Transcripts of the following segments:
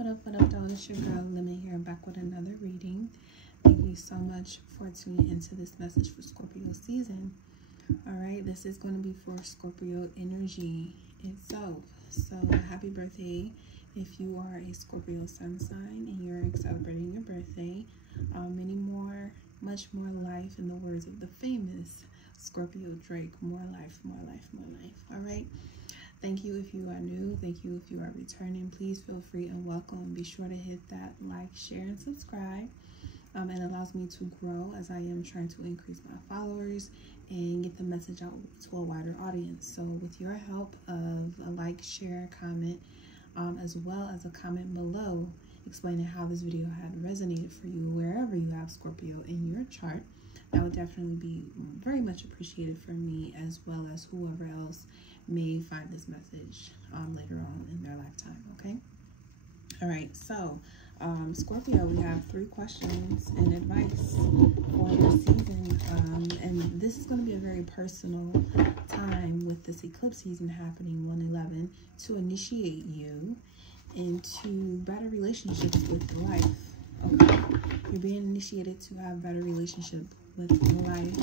What up, dog? It's your girl, Lemon here, back with another reading. Thank you so much for tuning into this message for Scorpio season. Alright, this is going to be for Scorpio energy itself. So, happy birthday if you are a Scorpio sun sign and you're celebrating your birthday. Much more life, in the words of the famous Scorpio Drake. More life, more life, more life. Alright. Thank you if you are new. Thank you if you are returning. Please feel free and welcome. Be sure to hit that like, share, and subscribe. It allows me to grow as I am trying to increase my followers and get the message out to a wider audience. So with your help of a like, share, comment, as well as a comment below explaining how this video had resonated for you wherever you have Scorpio in your chart, that would definitely be very much appreciated for me, as well as whoever else may find this message later on in their lifetime. Okay. All right. So Scorpio, we have 3 questions and advice for your season, and this is going to be a very personal time with this eclipse season happening 1/11 to initiate you into better relationships with life. Okay, you're being initiated to have better relationship with life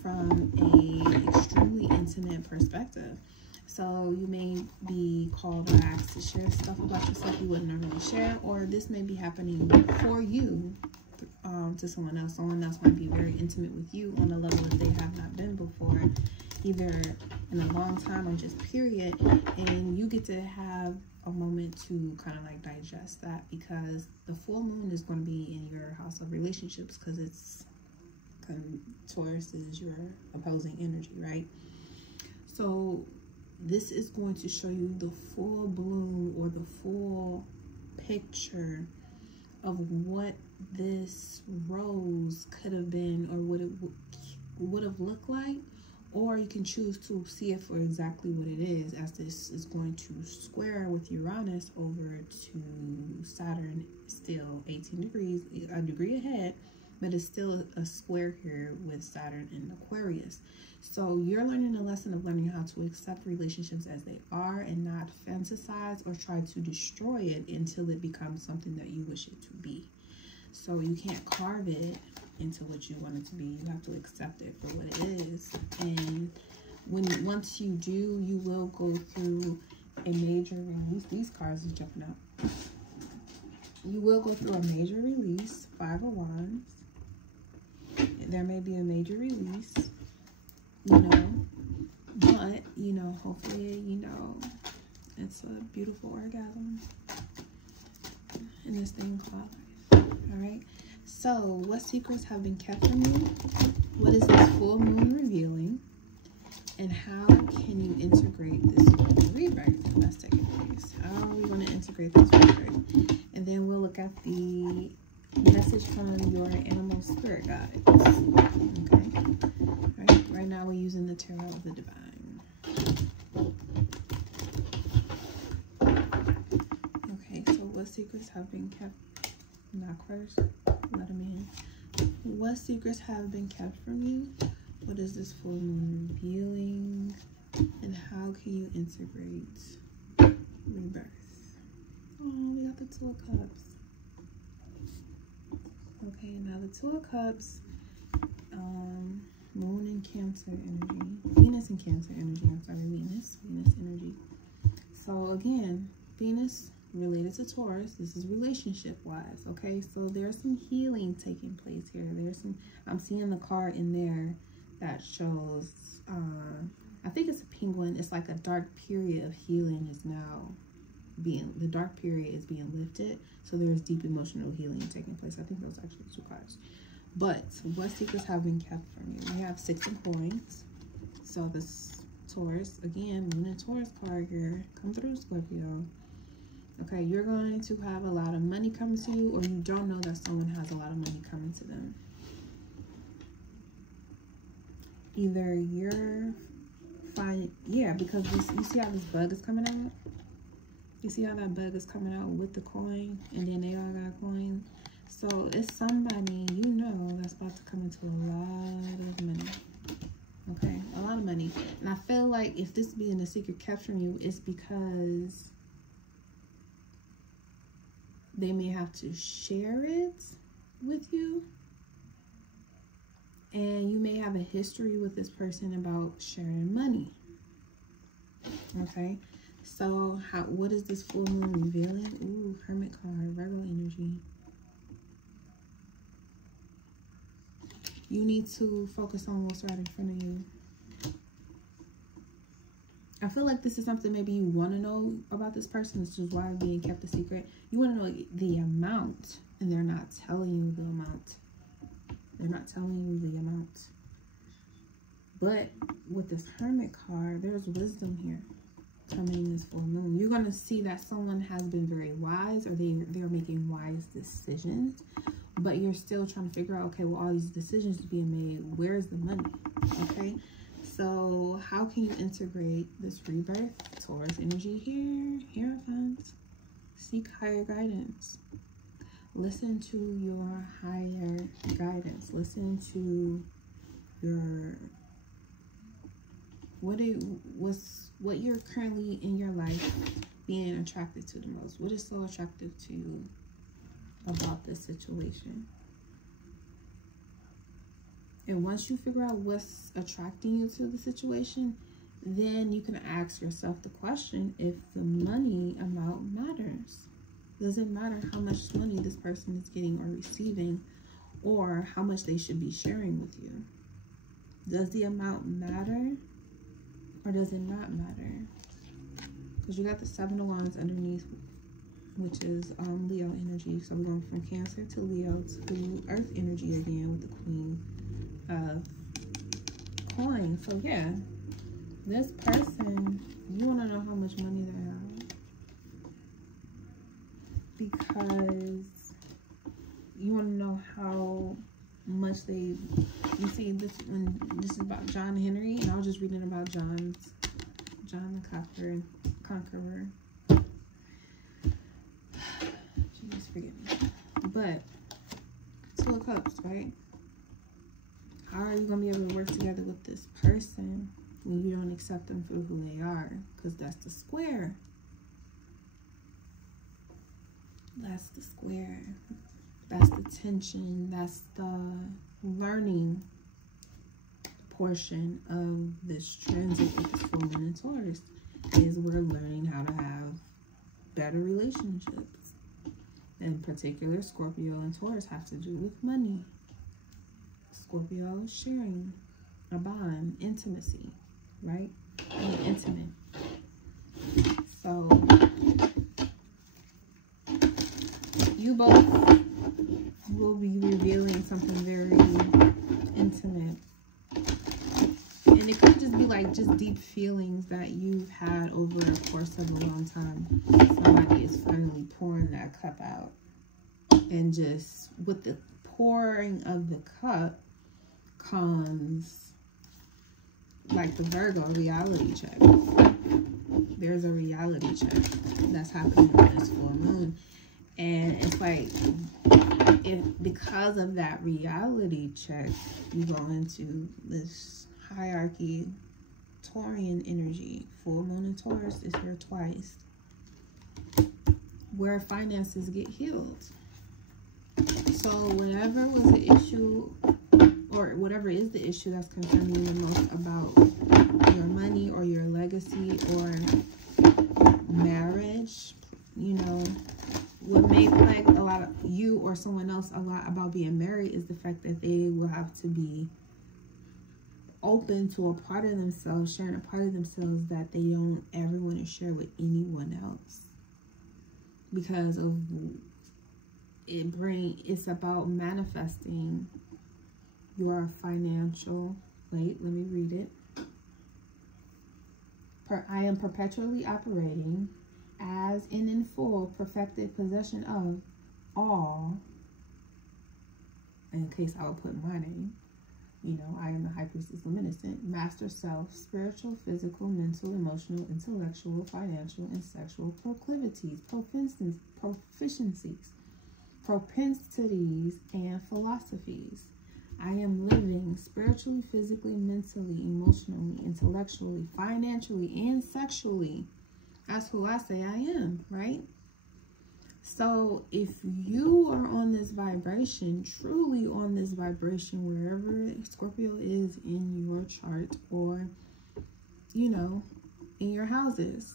from a extremely intimate perspective. So you may be called or asked to share stuff about yourself you wouldn't normally share, or this may be happening for you to someone else. Someone else might be very intimate with you on a level that they have not been before, either in a long time or just period, and you get to have a moment to kind of like digest that, because the full moon is going to be in your house of relationships, because it's Taurus is your opposing energy, right? So this is going to show you the full bloom or the full picture of what this rose could have been, or what it would have looked like. Or you can choose to see it for exactly what it is, as this is going to square with Uranus over to Saturn, still 18 degrees, a degree ahead, but it's still a square here with Saturn in Aquarius. So you're learning a lesson of learning how to accept relationships as they are and not fantasize or try to destroy it until it becomes something that you wish it to be. So you can't carve it into what you want it to be. You have to accept it for what it is. And once you do, you will go through a major release. These cards are jumping out. You will go through a major release, 5 of Wands. There may be a major release, but, hopefully, it's a beautiful orgasm in this thing called life. All right. So, what secrets have been kept from you? What is this full moon revealing? And how can you integrate this rebirth that's taking place? How are we going to integrate this rebirth? And then we'll look at the message from your animal spirit guides. Okay. Right now we're using the Tarot of the Divine. Okay, so what secrets have been kept? Knock first. Let them in. What secrets have been kept from you? What is this full moon revealing? And how can you integrate rebirth? Oh, we got the 2 of Cups. Okay, now the 2 of Cups, Moon and Cancer energy, Venus and Cancer energy, Venus energy. So again, Venus related to Taurus. This is relationship wise. Okay, so there's some healing taking place here. I'm seeing the card in there that shows, I think it's a penguin. It's like a dark period of healing is now the dark period is being lifted. So there's deep emotional healing taking place. I think those are actually 2 cards. But what secrets have been kept from you? We have 6 of Coins. So this Taurus, again, Moon and Taurus card here. Come through, Scorpio. Okay, you're going to have a lot of money coming to you, or you don't know that someone has a lot of money coming to them. Either you're fine, yeah, because you see how this bug is coming out? You see how that bug is coming out with the coin, and then they all got coins? So it's somebody that's about to come into a lot of money. Okay, a lot of money. And I feel like if this being a secret kept from you, it's because they may have to share it with you. And you may have a history with this person about sharing money. Okay, so what is this full moon revealing? Ooh, Hermit card, Virgo energy. You need to focus on what's right in front of you. I feel like this is something maybe you want to know about this person. This is why it's being kept a secret. You want to know the amount, and they're not telling you the amount. They're not telling you the amount. But with this Hermit card, there's wisdom here coming in this full moon. You're going to see that someone has been very wise, or they're making wise decisions. But you're still trying to figure out, okay, well, all these decisions being made, where's the money? Okay, so how can you integrate this rebirth? Taurus energy here, Hierophant. Seek higher guidance. Listen to your higher guidance. Listen to your what you're currently in your life being attracted to the most. What is so attractive to you about this situation? And once you figure out what's attracting you to the situation, then you can ask yourself the question if the money amount matters. Does it matter how much money this person is getting or receiving, or how much they should be sharing with you? Does the amount matter, or does it not matter? Because you got the Seven of Wands underneath, which is Leo energy. So we're going from Cancer to Leo to Earth energy again with the Queen of Coins. So yeah, this person, you want to know how much money they have. Because you want to know how much they, you see this is about John Henry, and I was just reading about John the Conqueror. Jeez, forgive me. But Two of Cups, right? How are you gonna be able to work together with this person when you don't accept them for who they are? Because that's the Square. That's the Square. That's the tension. That's the learning portion of this transit with this full moon in Taurus. Is we're learning how to have better relationships. In particular, Scorpio and Taurus have to do with money. Scorpio is sharing, a bond, intimacy, right? Being intimate. So you both will be revealing something very intimate. And it could just be like just deep feelings that you've had over a course of a long time. Somebody is finally pouring that cup out. And just with the pouring of the cup comes like the Virgo reality check. There's a reality check that's happening with this full moon. And it's like, because of that reality check, you go into this hierarchy, Taurian energy. Full moon in Taurus is here twice, where finances get healed. So whatever was the issue, or whatever is the issue that's concerning you the most about your money or your legacy or marriage, you know, what may plague a lot of you or someone else a lot about being married is the fact that they will have to be open to a part of themselves, sharing a part of themselves that they don't ever want to share with anyone else. Because of it's about manifesting your financial, let me read it. I am perpetually operating as in full perfected possession of all, in case I would put my name, you know, I am the High Priestess Luminescent, Master Self, spiritual, physical, mental, emotional, intellectual, financial, and sexual proclivities, propensities, and philosophies. I am living spiritually, physically, mentally, emotionally, intellectually, financially, and sexually. That's who I say I am, right? So if you are on this vibration, truly on this vibration, wherever Scorpio is in your chart, or, you know, in your houses.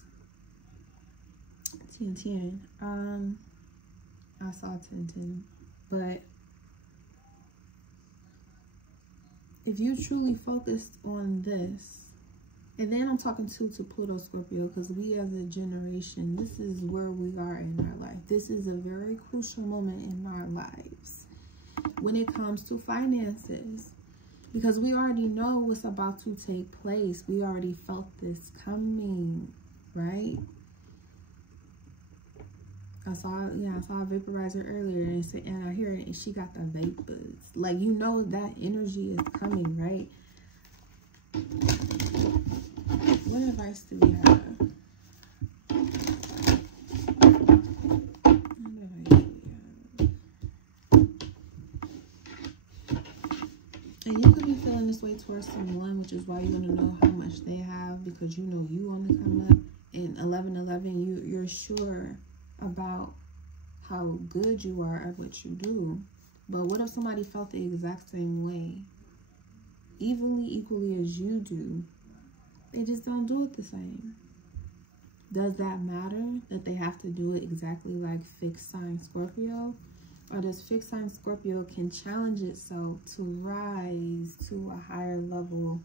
10-10. I saw 10-10. But if you truly focused on this, and then I'm talking to Pluto Scorpio, because we as a generation, this is where we are in our life. This is a very crucial moment in our lives when it comes to finances, because we already know what's about to take place. We already felt this coming, right? I saw a vaporizer earlier, and I hear it, and she got the vapors. Like, you know that energy is coming, right? What advice do we have? And you could be feeling this way towards someone, which is why you want to know how much they have, because you know you on the come up. In 11-11, you're sure about how good you are at what you do. But what if somebody felt the exact same way, equally as you do? They just don't do it the same. Does that matter that they have to do it exactly like fixed sign Scorpio? Or does fixed sign Scorpio can challenge itself to rise to a higher level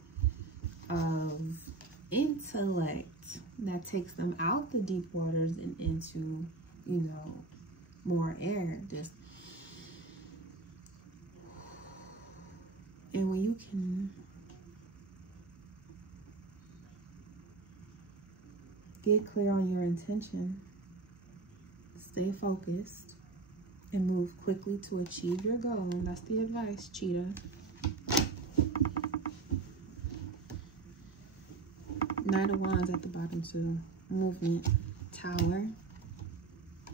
of intellect that takes them out the deep waters and into, you know, more air? Just, and when you can get clear on your intention, stay focused, and move quickly to achieve your goal. And that's the advice, Cheetah. Knight of Wands at the bottom too. Movement. Tower.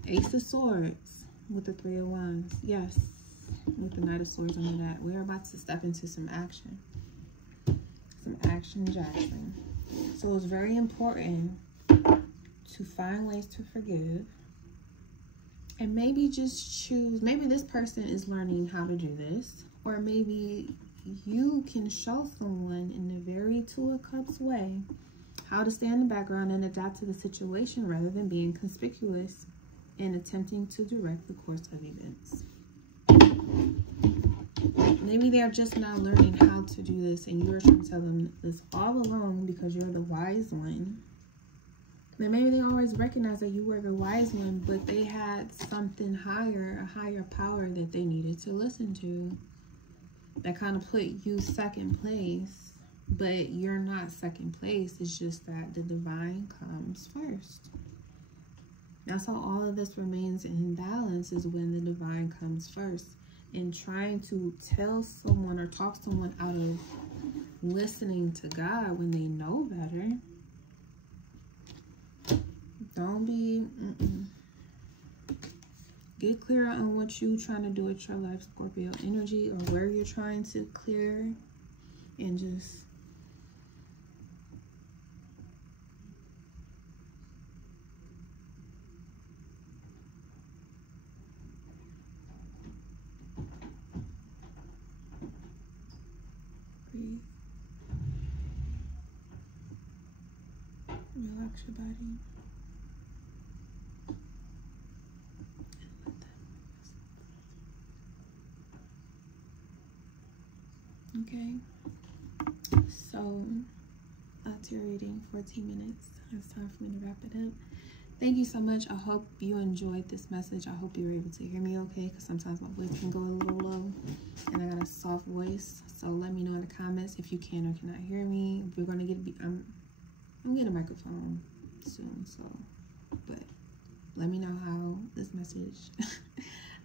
Ace of Swords with the 3 of Wands. Yes, with the Knight of Swords under that. We're about to step into some action. Some action Jackson. So it's very important to find ways to forgive, and maybe just choose, maybe this person is learning how to do this, or maybe you can show someone in a very 2 of Cups way how to stay in the background and adapt to the situation rather than being conspicuous and attempting to direct the course of events. Maybe they're just now learning how to do this, and you're trying to tell them this all along because you're the wise one. Then maybe they always recognize that you were the wise one, but they had something higher, a higher power that they needed to listen to, that kind of put you second place. But you're not second place. It's just that the divine comes first. That's how all of this remains in balance, is when the divine comes first. And trying to tell someone or talk someone out of listening to God when they know better. Don't be, Get clear on what you're trying to do with your life, Scorpio energy, or where you're trying to clear, and just breathe. Relax your body. Okay, so that's your reading, 14 minutes. It's time for me to wrap it up. Thank you so much. I hope you enjoyed this message. I hope you were able to hear me okay, because sometimes my voice can go a little low and I got a soft voice. So let me know in the comments if you can or cannot hear me. We're going to get, I'm getting a microphone soon, so, but let me know how this message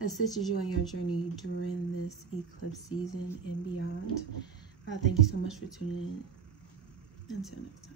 assisted you in your journey during this eclipse season and beyond. Thank you so much for tuning in. Until next time.